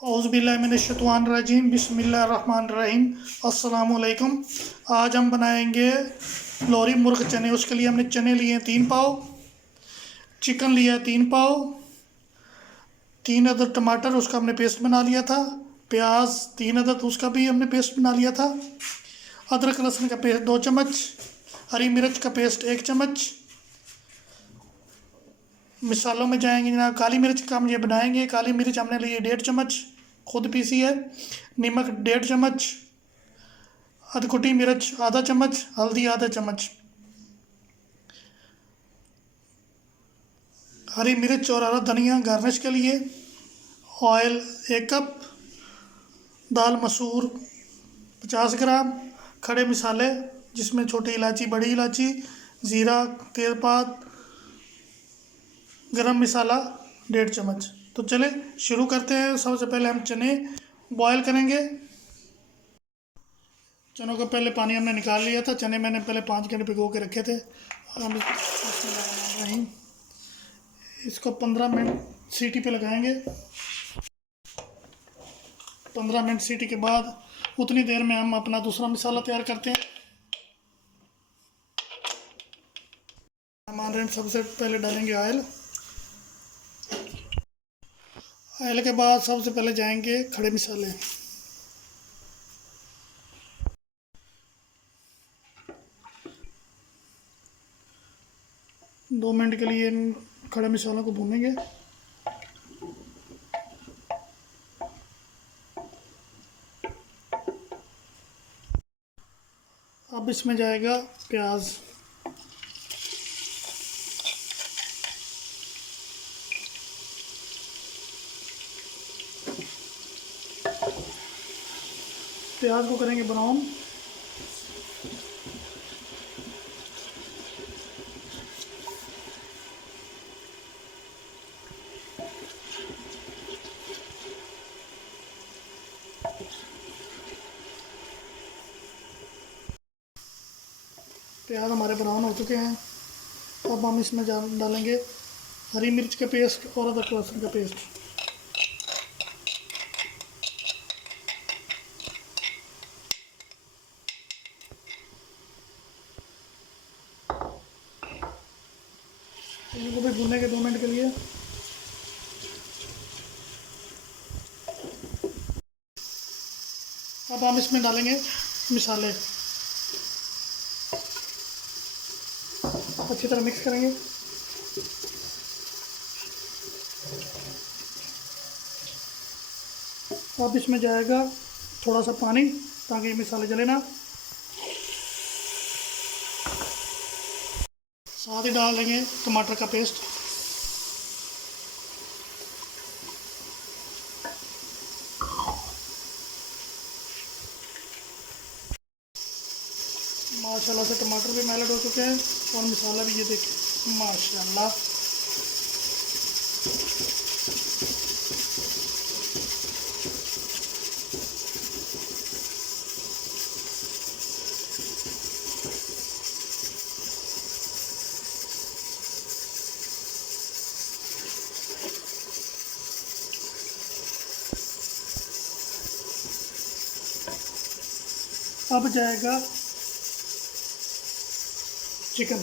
औज़ुबिल्लाहिमिनश्शैतानिर्रजीम बिस्मिल्लाहिर्रहमानिर्रहीम। अस्सलामुअलैकुम। आज हम बनाएंगे लोहरी मुर्ग चने। उसके लिए हमने चने लिए हैं 3 पाव, चिकन लिया है 3 पाव, 3 अदद टमाटर उसका हमने पेस्ट बना लिया था, प्याज 3 अदद उसका भी हमने पेस्ट बना लिया था, अदरक लहसुन का पेस्ट 2 चम्मच, हरी मिर्च का पेस्ट 1 चम्मच। मिसालों में जाएंगे जनाब, काली मिर्च का हम ये बनाएंगे। काली मिर्च हमने ली है 1.5 चम्मच, खुद पीसी है। नमक 1.5 चम्मच, अधकुटी मिर्च आधा चम्मच, हल्दी आधा चम्मच, हरी मिर्च और हरा धनिया गार्निश के लिए, ऑयल 1 कप, दाल मसूर 50 ग्राम, खड़े मसाले जिसमें छोटी इलायची, बड़ी इलायची, ज़ीरा, तेज़पात, गरम मसाला 1.5 चम्मच। तो चले शुरू करते हैं। सबसे पहले हम चने बॉयल करेंगे। चनों को पहले पानी हमने निकाल लिया था। चने मैंने पहले 5 घंटे भिगो के रखे थे। हम इसको 15 मिनट सीटी पे लगाएंगे। 15 मिनट सीटी के बाद उतनी देर में हम अपना दूसरा मसाला तैयार करते हैं। मान रहे हैं सबसे पहले डालेंगे ऑयल। ऑयल के बाद सबसे पहले जाएंगे खड़े मसाले। दो मिनट के लिए इन खड़े मसालों को भूनेंगे। अब इसमें जाएगा प्याज। प्याज को करेंगे ब्राउन। प्याज हमारे ब्राउन हो चुके हैं। अब हम इसमें डालेंगे हरी मिर्च का पेस्ट और अदरक लहसुन का पेस्ट। इनको भी भूनेंगे 2 मिनट के लिए। अब हम इसमें डालेंगे मसाले, अच्छी तरह मिक्स करेंगे। अब इसमें जाएगा थोड़ा सा पानी ताकि ये मसाले जले ना। साथ ही डाल देंगे टमाटर का पेस्ट। माशाल्लाह से टमाटर भी मेल्ट हो चुके हैं और मसाला भी, ये देखिए माशाल्लाह। अब जाएगा चिकन।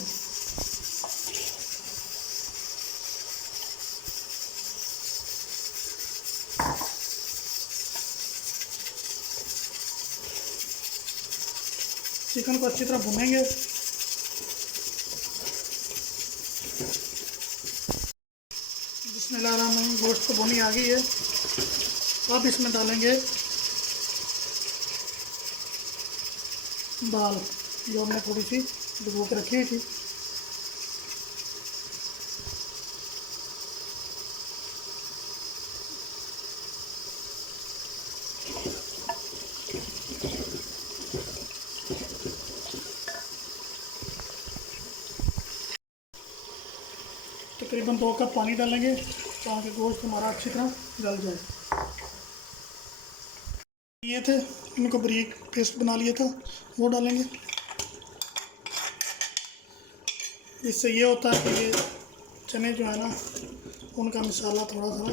चिकन को अच्छी तरह भूनेंगे। बिस्मिल्लाहिर्रहमानिर्रहीम। गोश्त तो भुनी आ गई है। अब इसमें डालेंगे दाल जो हमने थोड़ी सी भिगो के रखी हुई थी। तकरीबन 2 कप पानी डालेंगे ताकि गोश्त हमारा अच्छी तरह गल जाए। ये थे, इनको बारीक पेस्ट बना लिया था, वो डालेंगे। इससे ये होता है कि ये चने जो है ना, उनका मसाला थोड़ा सा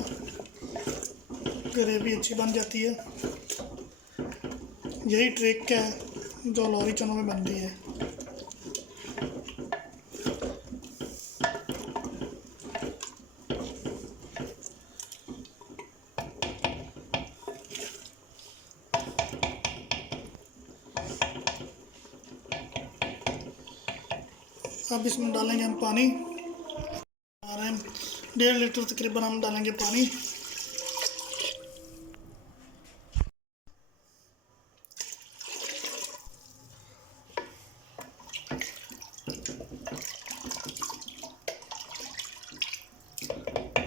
ग्रेवी अच्छी बन जाती है। यही ट्रिक है जो लोहरी चनों में बनती है। अब इसमें डालेंगे हम पानी। 1.5 लीटर तकरीबन हम डालेंगे पानी।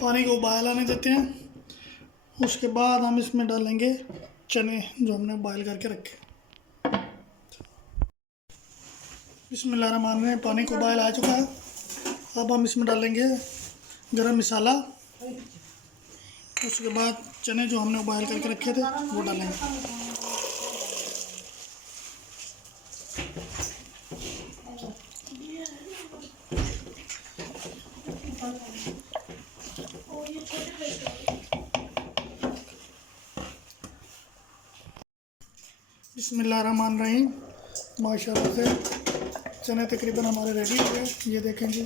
पानी को उबाल आने देते हैं। उसके बाद हम इसमें डालेंगे चने जो हमने बॉयल करके रखे। बिस्मिल्लाहिर्रहमानिर्रहीम। पानी को उबाल आ चुका है। अब हम इसमें डालेंगे गरम मसाला। उसके बाद चने जो हमने बॉयल करके रखे थे वो डालेंगे। बिस्मिल्लाहिर्रहमानिर्रहीम। माशाल्लाह से चने तकरीबन हमारे रेडी हो गए। ये देखें जी,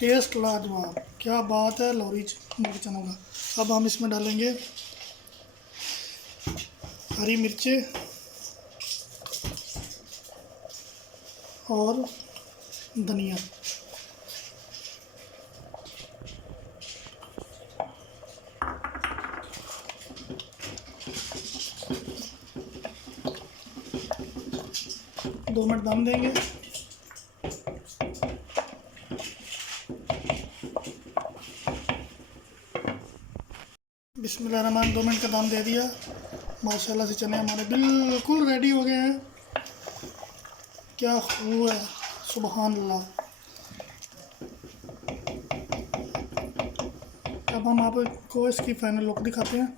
टेस्ट लाजवाब, क्या बात है लोहरी चनों का। अब हम इसमें डालेंगे हरी मिर्चें और धनिया। दो मिनट दम देंगे। बिस्मिल्लाहिर्रहमानिर्रहीम। 2 मिनट का दम दे दिया। माशाल्लाह से चने हमारे बिल्कुल रेडी हो गए हैं। क्या खूब है, सुबहान अल्लाह। अब हम आपको इसकी फाइनल लुक दिखाते हैं।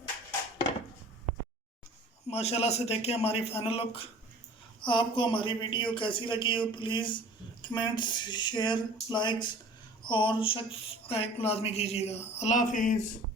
माशाल्लाह से देखिए हमारी फाइनल लुक। आपको हमारी वीडियो कैसी लगी हो प्लीज़ कमेंट्स, शेयर, लाइक्स और सब्सक्राइब लाजमी कीजिएगा। अल्लाह हाफिज़।